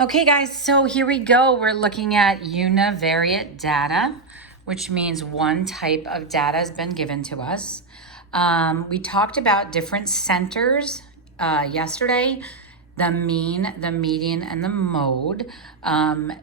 Okay guys, so here we go. We're looking at univariate data, which means one type of data has been given to us. We talked about different centers yesterday, the mean, the median, and the mode.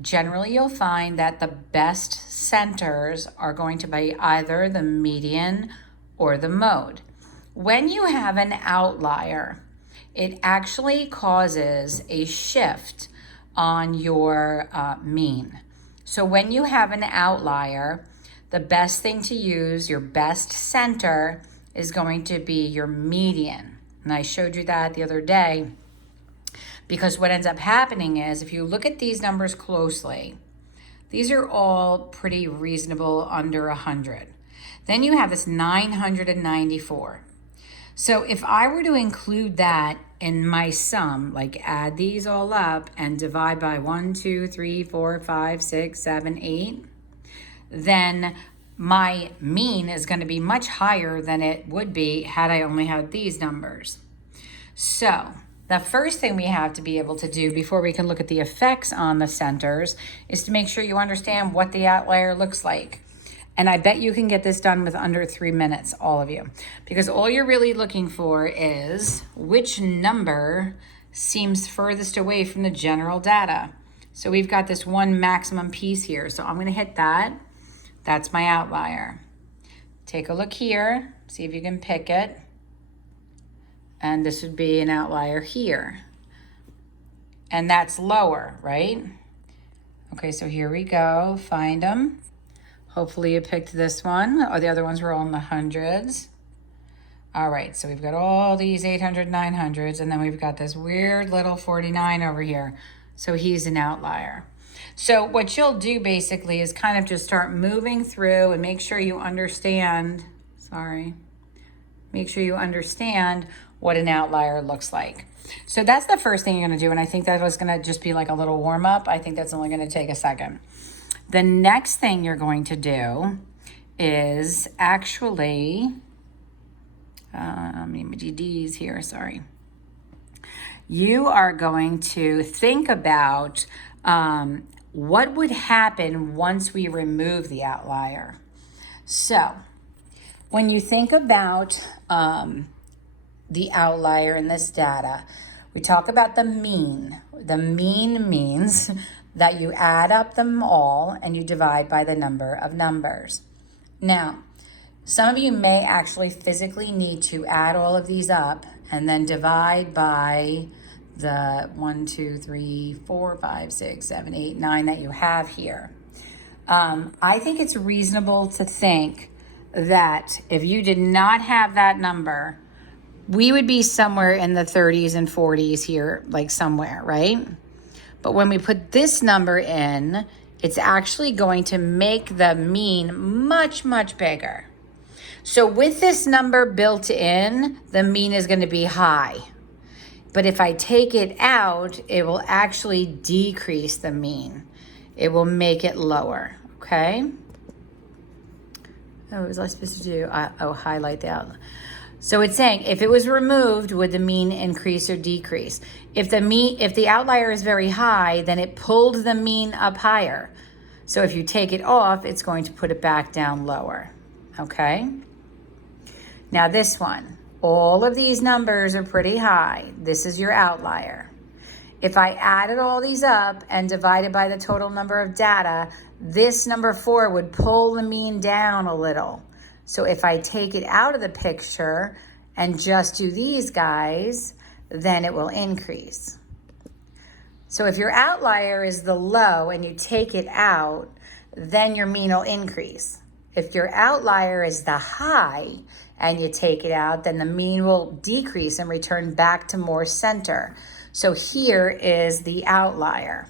Generally, you'll find that the best centers are going to be either the median or the mode. When you have an outlier, it actually causes a shift on your mean. So when you have an outlier, the best thing to use, your best center, is going to be your median. And I showed you that the other day because what ends up happening is if you look at these numbers closely, these are all pretty reasonable, under 100. Then you have this 994. So if I were to include that in my sum, like add these all up and divide by 1, 2, 3, 4, 5, 6, 7, 8, then my mean is going to be much higher than it would be had I only had these numbers. So the first thing we have to be able to do before we can look at the effects on the centers is to make sure you understand what the outlier looks like. And I bet you can get this done with under 3 minutes, all of you. Because all you're really looking for is which number seems furthest away from the general data. So we've got this one maximum piece here. So I'm going to hit that. That's my outlier. Take a look here. See if you can pick it. And this would be an outlier here. And that's lower, right? Okay, so here we go. Find them. Hopefully you picked this one. Oh, the other ones were all in the hundreds. All right, so we've got all these 800, 900s, and then we've got this weird little 49 over here. So he's an outlier. So what you'll do basically is kind of just start moving through and make sure you understand, make sure you understand what an outlier looks like. So that's the first thing you're gonna do, and I think that was gonna just be like a little warm up. I think that's only gonna take a second. The next thing you're going to do is actually, D's here, sorry. You are going to think about what would happen once we remove the outlier. So when you think about the outlier in this data, we talk about the mean. The mean means that you add up them all and you divide by the number of numbers. Now, some of you may actually physically need to add all of these up and then divide by the 1, 2, 3, 4, 5, 6, 7, 8, 9 that you have here. I think it's reasonable to think that if you did not have that number, we would be somewhere in the 30s and 40s here, like somewhere, right? But when we put this number in, it's actually going to make the mean much, much bigger. So with this number built in, the mean is going to be high. But if I take it out, it will actually decrease the mean. It will make it lower, okay? Oh, what was I supposed to do? Highlight the outline. So it's saying if it was removed, would the mean increase or decrease? If the outlier is very high, then it pulled the mean up higher. So if you take it off, it's going to put it back down lower. Okay? Now this one, all of these numbers are pretty high. This is your outlier. If I added all these up and divided by the total number of data, this number 4 would pull the mean down a little. So if I take it out of the picture and just do these guys, then it will increase. So if your outlier is the low and you take it out, then your mean will increase. If your outlier is the high and you take it out, then the mean will decrease and return back to more center. So here is the outlier.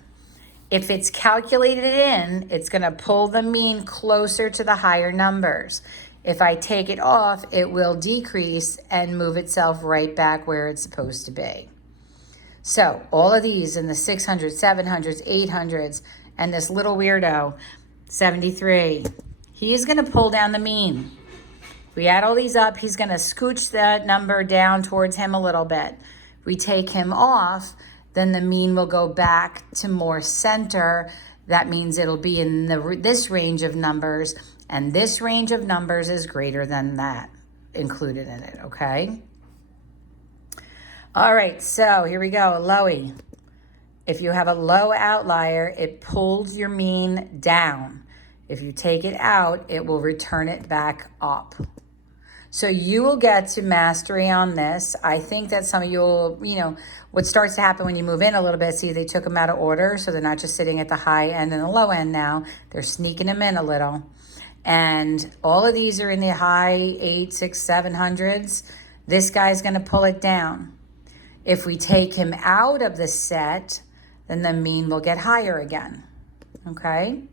If it's calculated in, it's going to pull the mean closer to the higher numbers. If I take it off, it will decrease and move itself right back where it's supposed to be. So all of these in the 600s, 700s, 800s, and this little weirdo, 73, he is going to pull down the mean. If we add all these up, he's going to scooch that number down towards him a little bit. If we take him off, then the mean will go back to more center. That means it'll be in this range of numbers, and this range of numbers is greater than that included in it, okay? All right, so here we go, lowy. If you have a low outlier, it pulls your mean down. If you take it out, it will return it back up. So you will get to mastery on this. I think that some of you will, what starts to happen when you move in a little bit, see, they took them out of order, so they're not just sitting at the high end and the low end now. They're sneaking them in a little. And all of these are in the high 8, 6, 700s. This guy's going to pull it down. If we take him out of the set, then the mean will get higher again, okay?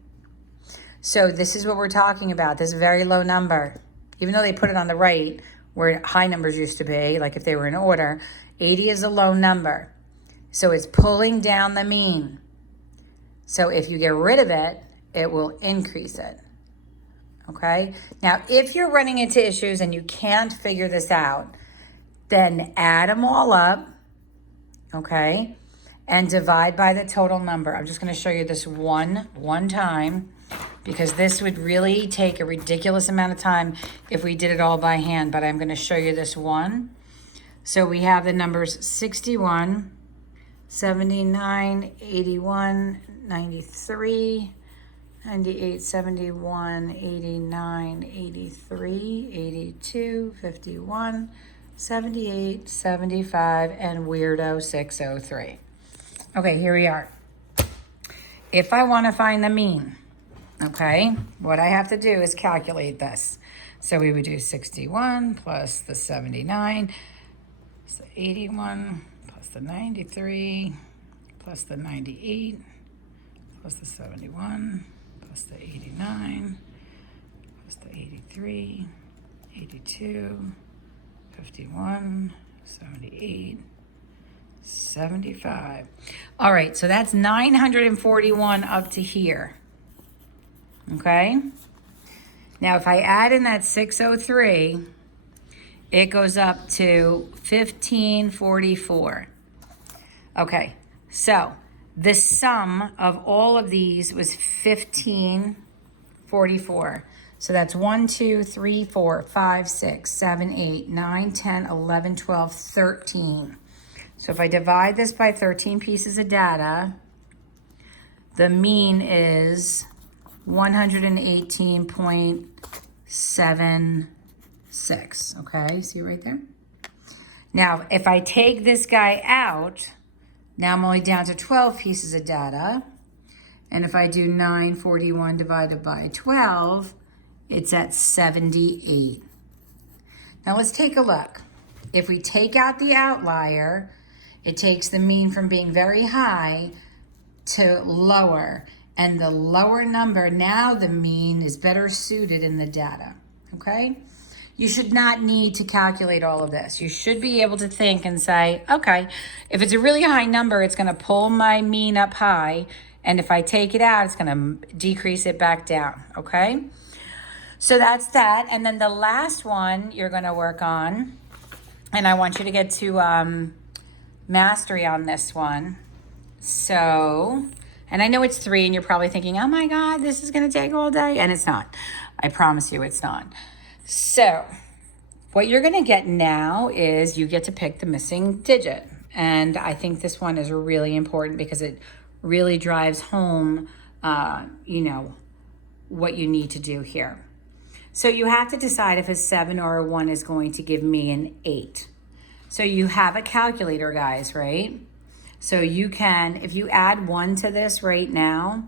So this is what we're talking about, this very low number. Even though they put it on the right, where high numbers used to be, like if they were in order, 80 is a low number. So it's pulling down the mean. So if you get rid of it, it will increase it, okay? Now, if you're running into issues and you can't figure this out, then add them all up, okay? And divide by the total number. I'm just gonna show you this one time, because this would really take a ridiculous amount of time if we did it all by hand, but I'm gonna show you this one. So we have the numbers 61, 79, 81, 93, 98, 71, 89, 83, 82, 51, 78, 75, and weirdo 603. Okay, here we are. If I wanna find the mean, okay, what I have to do is calculate this. So we would do 61 plus the 79, plus the 81, plus the 93, plus the 98, plus the 71, plus the 89, plus the 83, 82, 51, 78, 75. All right, so that's 941 up to here. Okay? Now, if I add in that 603, it goes up to 1544. Okay, so the sum of all of these was 1544. So that's 1, 2, 3, 4, 5, 6, 7, 8, 9, 10, 11, 12, 13. So if I divide this by 13 pieces of data, the mean is 118.76, okay? See right there? Now, if I take this guy out, now I'm only down to 12 pieces of data. And if I do 941 divided by 12, it's at 78. Now let's take a look. If we take out the outlier, it takes the mean from being very high to lower. And the lower number, now the mean is better suited in the data, okay? You should not need to calculate all of this. You should be able to think and say, okay, if it's a really high number, it's gonna pull my mean up high, and if I take it out, it's gonna decrease it back down, okay? So that's that, and then the last one you're gonna work on, and I want you to get to mastery on this one. So, and I know it's 3 and you're probably thinking, oh my God, this is gonna take all day. And it's not. I promise you it's not. So what you're gonna get now is you get to pick the missing digit. And I think this one is really important because it really drives home, what you need to do here. So you have to decide if a 7 or a 1 is going to give me an 8. So you have a calculator, guys, right? So you can, if you add 1 to this right now,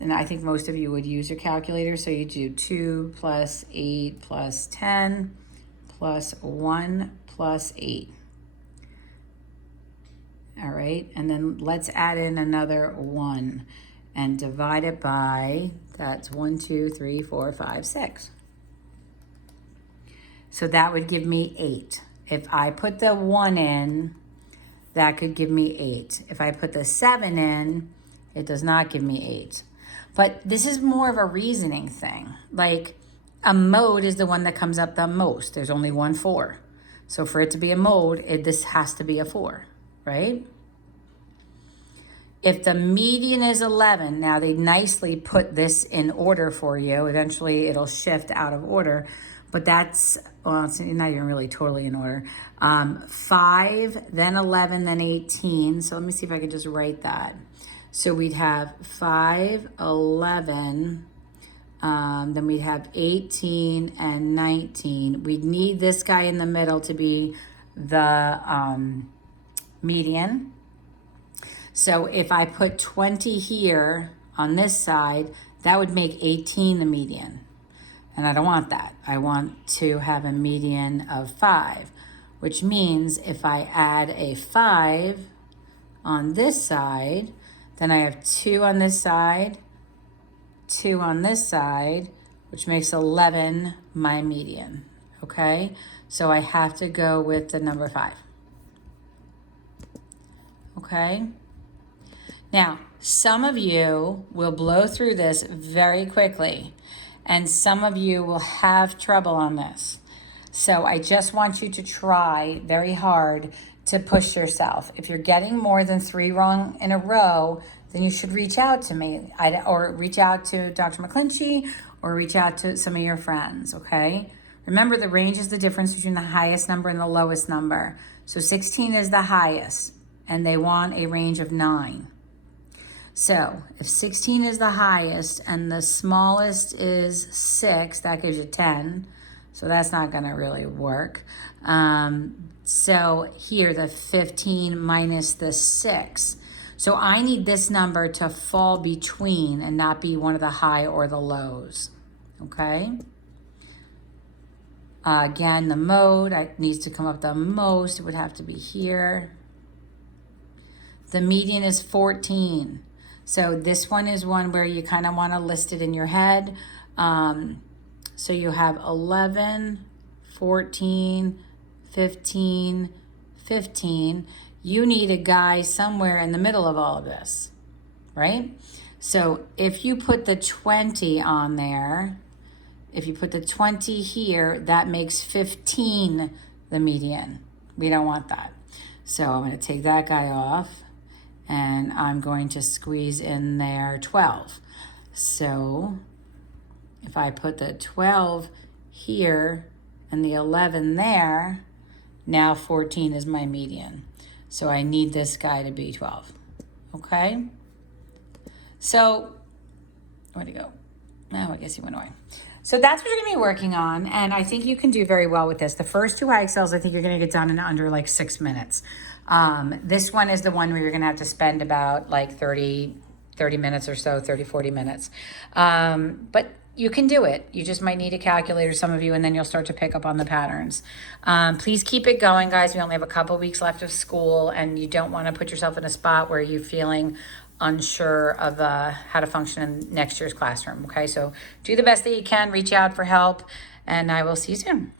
and I think most of you would use your calculator, so you do 2 plus 8 plus 10 plus 1 plus 8. All right, and then let's add in another 1 and divide it by, that's 1, 2, 3, 4, 5, 6. So that would give me 8. If I put the 1 in, that could give me 8. If I put the 7 in, it does not give me 8. But this is more of a reasoning thing. Like a mode is the one that comes up the most. There's only one 4. So for it to be a mode, this has to be a 4, right? If the median is 11, now they nicely put this in order for you. Eventually it'll shift out of order, but that's, well, it's not even really totally in order. 5, then 11, then 18. So let me see if I can just write that. So we'd have 5, 11, then we'd have 18 and 19. We'd need this guy in the middle to be the median. So if I put 20 here on this side, that would make 18 the median. And I don't want that. I want to have a median of 5, which means if I add a 5 on this side, then I have 2 on this side, 2 on this side, which makes 11 my median, okay? So I have to go with the number 5, okay? Now, some of you will blow through this very quickly, and some of you will have trouble on this. So I just want you to try very hard to push yourself. If you're getting more than 3 wrong in a row, then you should reach out to me, or reach out to Dr. McClinchy, or reach out to some of your friends, okay? Remember, the range is the difference between the highest number and the lowest number. So 16 is the highest, and they want a range of 9. So if 16 is the highest and the smallest is 6, that gives you 10. So that's not going to really work. So here, the 15 minus the 6. So I need this number to fall between and not be one of the high or the lows. Okay? Again, the mode needs to come up the most. It would have to be here. The median is 14. So this one is one where you kind of want to list it in your head. So you have 11, 14, 15, 15. You need a guy somewhere in the middle of all of this, right? So if you put the 20 on there, if you put the 20 here, that makes 15 the median. We don't want that. So I'm going to take that guy off. And I'm going to squeeze in there 12. So if I put the 12 here and the 11 there, now 14 is my median. So I need this guy to be 12, okay? So, where'd he go? Oh, I guess he went away. So that's what you're gonna be working on, and I think you can do very well with this. The first 2 high excels, I think you're gonna get done in under like 6 minutes. This one is the one where you're gonna have to spend about like 30 minutes or so, 30, 40 minutes. But you can do it. You just might need a calculator, some of you, and then you'll start to pick up on the patterns. Please keep it going, guys. We only have a couple weeks left of school, and you don't wanna put yourself in a spot where you're feeling unsure of how to function in next year's classroom, okay? So do the best that you can, reach out for help, and I will see you soon.